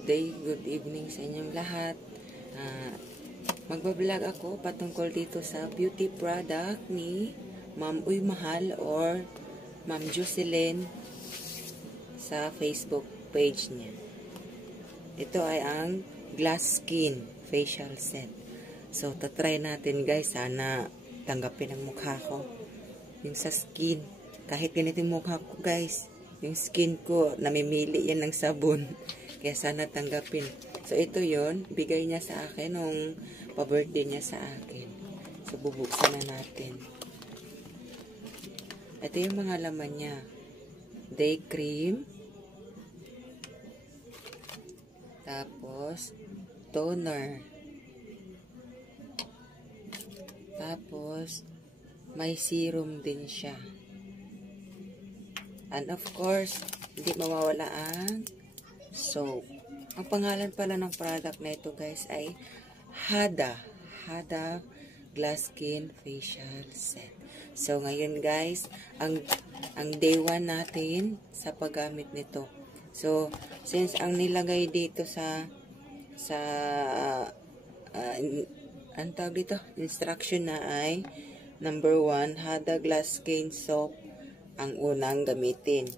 good day, good evening sa inyong lahat. Magbablog ako patungkol dito sa beauty product ni Ma'am Uy Mahal or Ma'am Jocelyn sa Facebook page niya. Ito ay ang Glass Skin Facial Set. So, tatry natin guys. Sana tanggapin ang mukha ko. Yung sa skin. Kahit ganito yung mukha ko guys. Yung skin ko, namimili yan ng sabon. Kaya sana tanggapin. So, ito yon bigay niya sa akin nung pa-birthday niya sa akin. So, bubuksan na natin. Ito yung mga laman niya. Day cream. Tapos, toner. Tapos, may serum din siya. And of course, hindi mawawala ang soap. Ang pangalan pala ng product na ito guys ay Hada Glass Skin Facial Set. So ngayon guys, ang day 1 natin sa paggamit nito. So since ang nilagay dito sa ang tawag dito, instruction na ay number 1, Hada Glass Skin Soap ang unang gamitin.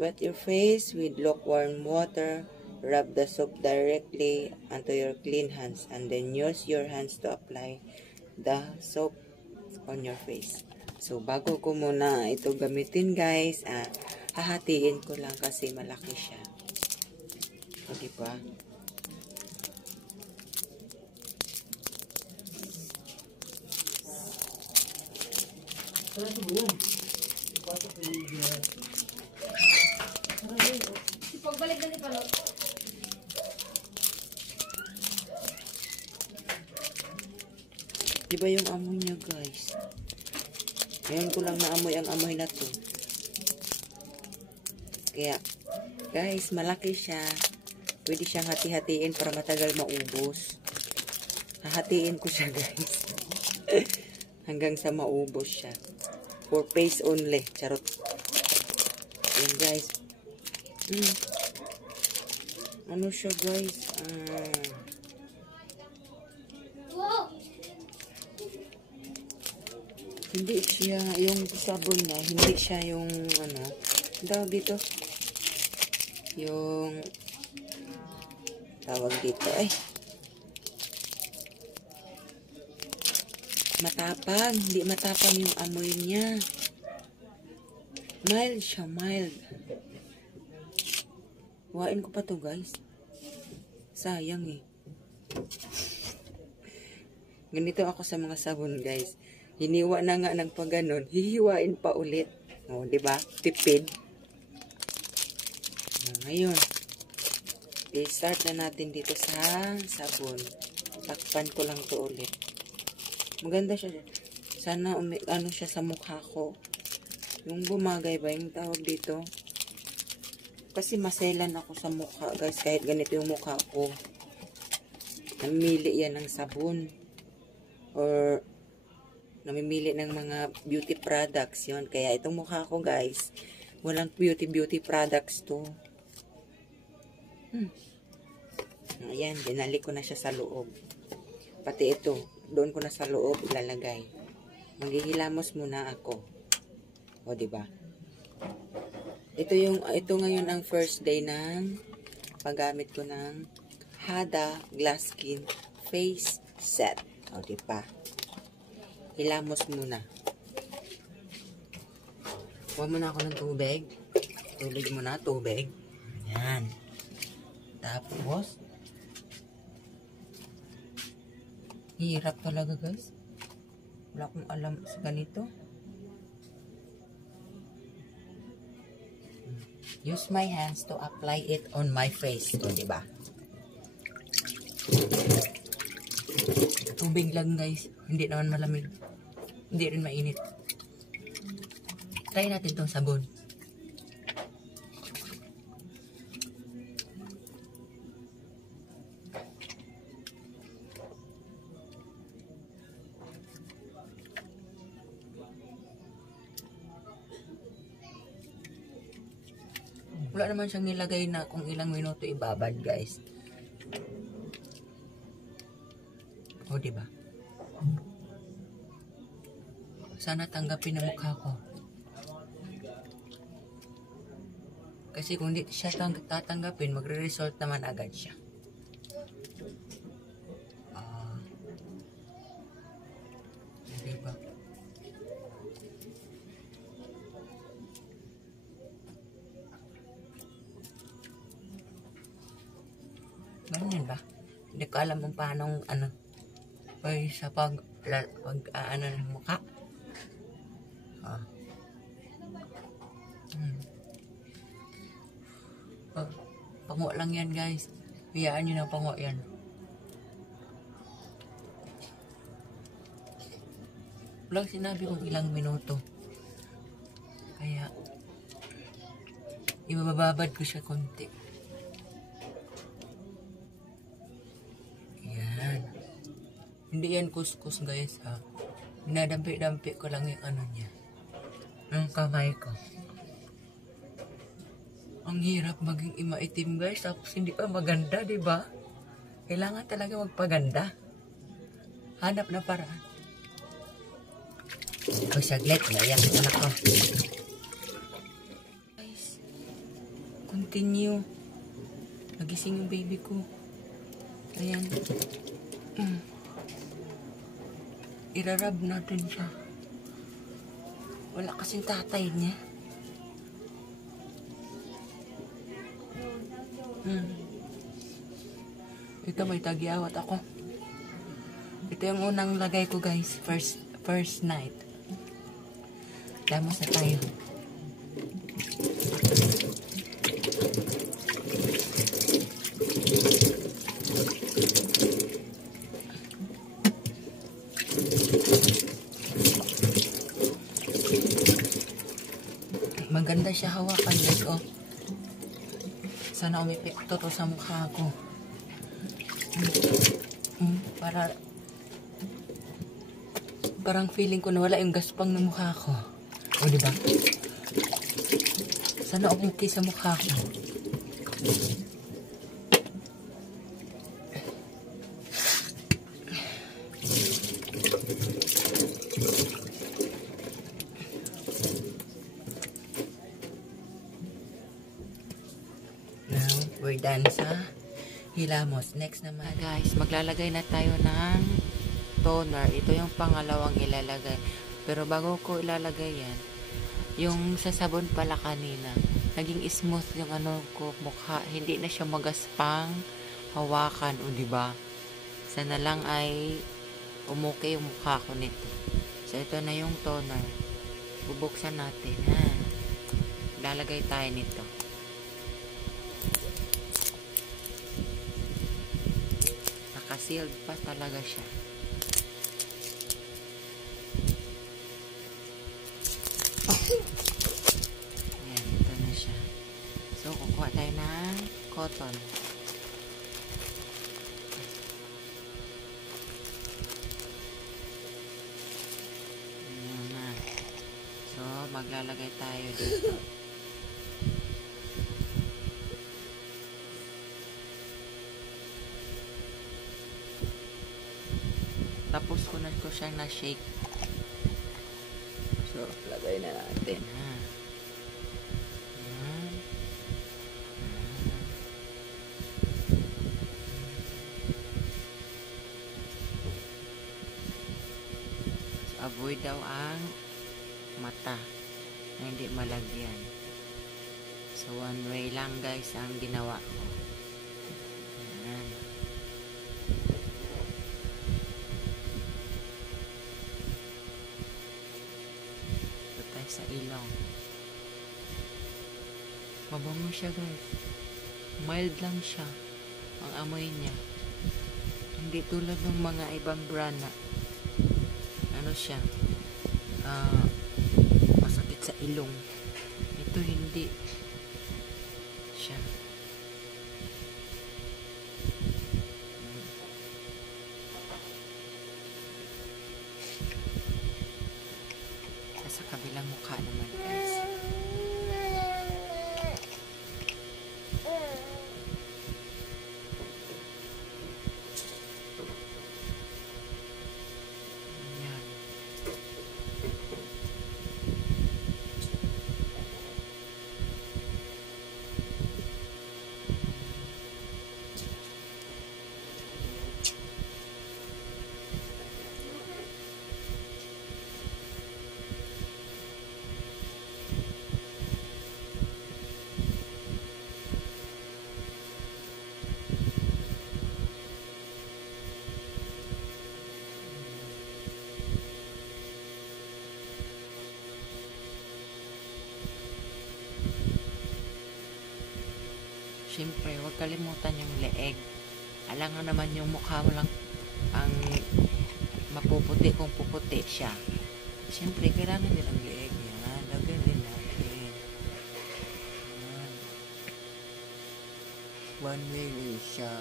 Wet your face with lukewarm water. Rub the soap directly onto your clean hands and then use your hands to apply the soap on your face. So, bago ko muna ito gamitin guys, hahatiin ko lang kasi malaki siya. O, diba? Pagbalik na ni Palot. Diba yung amoy niya guys? Ngayon ko lang naamoy ang amoy na to. Kaya guys, malaki siya. Pwede siyang hati-hatiin para matagal maubos. Hahatiin ko siya guys. Hanggang sa maubos siya. For face only. Charot. Yan guys. Ano siya guys? Wow! Hindi siya yung sabon niya. Hindi siya yung ano. Tawag dito. Yung tawag dito. Ay. Matapang. Hindi matapang yung amoy niya. Mild siya. Mild. Huwain ko pa to guys. Sayang eh. Ganito ako sa mga sabon guys. Hiniwa na nga ng pagganon. Hihiwain pa ulit. O, diba? Tipid. Ngayon. I-start na natin dito sa sabon. Takpan ko lang to ulit. Maganda siya. Sana ano siya sa mukha ko. Yung bumagay ba yung tawag dito? Kasi maselan ako sa mukha guys. Kahit ganito yung mukha ko. Namimili yan ng sabon. Or namimili ng mga beauty products yon. Kaya itong mukha ko guys, walang beauty products to. Ayan, dinali ko na siya sa loob. Pati ito, doon ko na sa loob ilalagay. Maghihilamos muna ako. O, diba? Ito ngayon ang first day ng paggamit ko ng Hada Glass Skin Face Set. O, diba? Hilamos muna. Kuha muna ako ng tubig. Tubig muna, tubig. Yan. Tapos, hirap talaga guys. Wala akong alam sa ganito. Use my hands to apply it on my face. O, diba? Tubig lang guys. Hindi naman malamig. Hindi rin mainit. Try natin tong sabon. Wala naman siyang nilagay na kung ilang minuto ibabad, guys. O, diba? Sana tanggapin ang mukha ko. Kasi kung di siya tatanggapin, magre-result naman agad siya. Diba? Ganyan ba? Hindi ko alam kung paano ay sa ano ng mukha. Pango lang yan, guys. Biyaan nyo ng pango yan. Walang sinabi kung ilang minuto. Kaya ibababad ko siya konti. Yan. Hindi yan kuskus, guys, ha. Dinadampi-dampi ko lang yung ano niya. Yung kamay ko. Ang hirap maging imaitim, guys. Tapos hindi pa maganda, diba? Kailangan talaga magpaganda. Hanap na paraan. O, saglit. Naiyak ang anak ko. Guys, continue. Nagising yung baby ko. Ayan. Irarab natin siya. Wala kasing tatay niya. Ito, may tagyawat ako. Ito yung unang lagay ko, guys. First night. Damos na tayo. Maganda siya hawakan, guys, oh. Sana umipekto to sa mukha ko. Parang feeling ko na wala yung gaspang na mukha ko. O, diba? Sana okay sa mukha ko. Now, we're done sa hilamos. Next naman, guys, maglalagay na tayo ng toner. Ito yung pangalawang ilalagay. Pero bago ko ilalagay yan, yung sa sabon pala kanina, naging smooth yung ano ko, mukha. Hindi na siya magaspang hawakan, o diba? Sana lang ay umuke yung mukha ko nito. So, ito na yung toner. Bubuksan natin, ha? Lalagay tayo nito. Naka-sealed pa talaga siya. Ayan, ito na siya. So, kukuha tayo ng cotton. Ayan na. So, maglalagay tayo dito. Tapos ko siyang na-shake. So, lagay na natin, ha. Ayan. So, avoid daw ang mata na hindi malagyan. So, one way lang, guys, ang ginawa ko. Ayan. Sa ilong. Mabango siya, guys. Mild lang siya ang amoy niya. Hindi tulad ng mga ibang brand na ano siya, masakit sa ilong. Ito hindi siya. Sa kabilang mukha naman, guys. Siyempre, huwag kalimutan yung leeg. Alangan naman yung mukha mo lang ang mapuputi kung puputi siya. Siyempre, kailangan din ang leeg niya. Lagyan din natin. Yan. One way siya.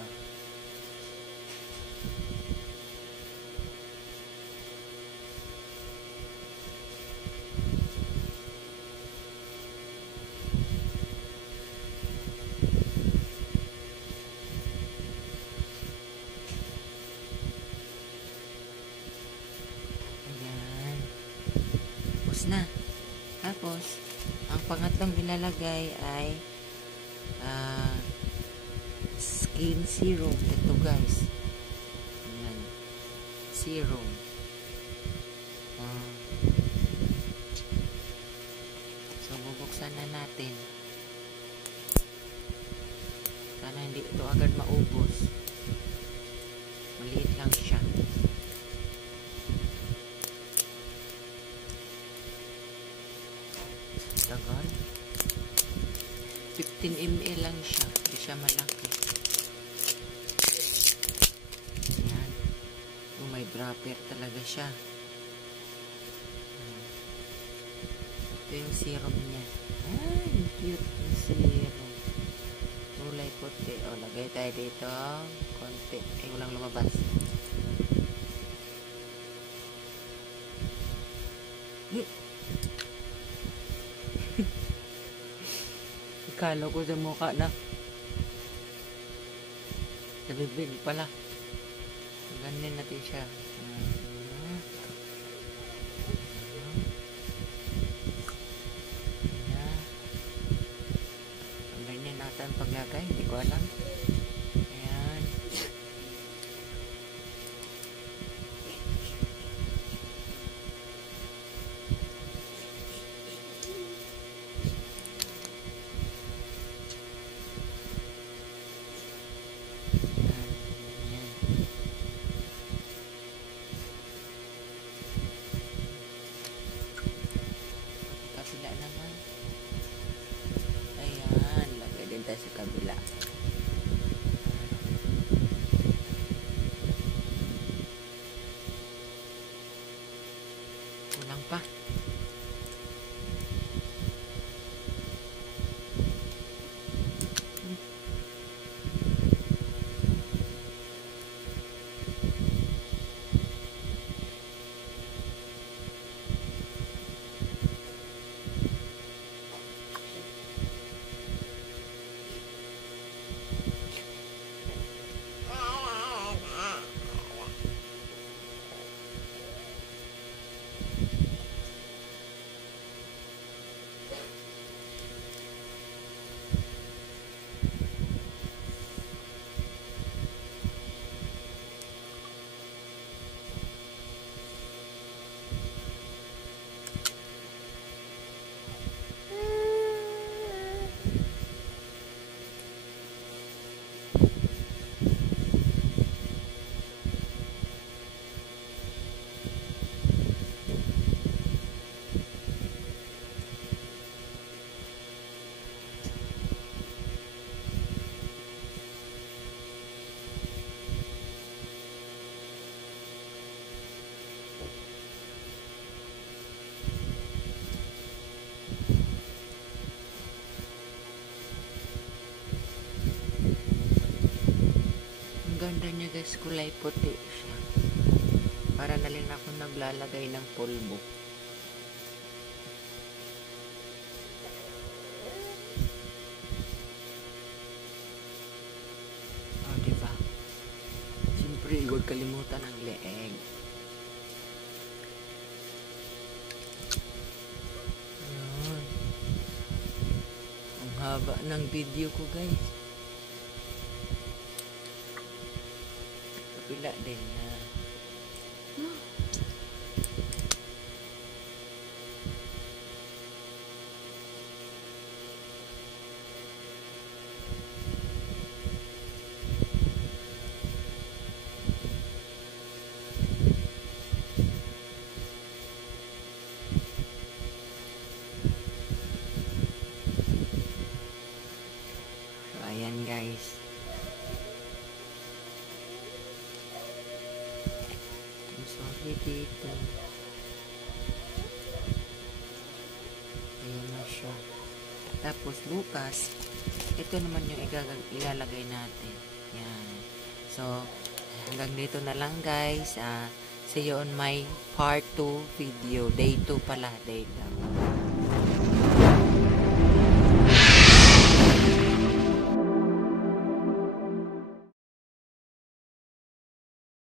Na. Tapos, ang pangatlong ilalagay ay skin serum. Ito guys. Ayan. Serum. So, bubuksan na natin. Sana hindi ito agad maubos. Maliit lang siya. Tagal. 15 ml lang siya. Hindi siya malaki. Ayan. May dropper talaga siya. Ito yung serum niya. Ay, cute yung serum. Kulay puti. O, lagay tayo dito. Konti. Ay, walang lumabas. Kala ko sa mukha na. Sa bibig pala. Ganyan natin siya. Ganyan natin paglagay. Hindi ko alam. Ayan. Kabila naman. Ayan, lagay din tayo sa kabila. Kulang pa. Ganda niya guys, kulay puti siya. Para na rin ako naglalagay ng pulbo. Oh, diba? Siyempre, huwag kalimutan ang leeg. Ayan. Ang haba ng video ko guys. Kabila din na. So, ayan guys. dito. Ayan na siya. Tapos bukas, ito naman yung ilalagay natin. Yan. So, hanggang dito na lang guys. See you on my part 2 video. Day 2 pala. Day 2.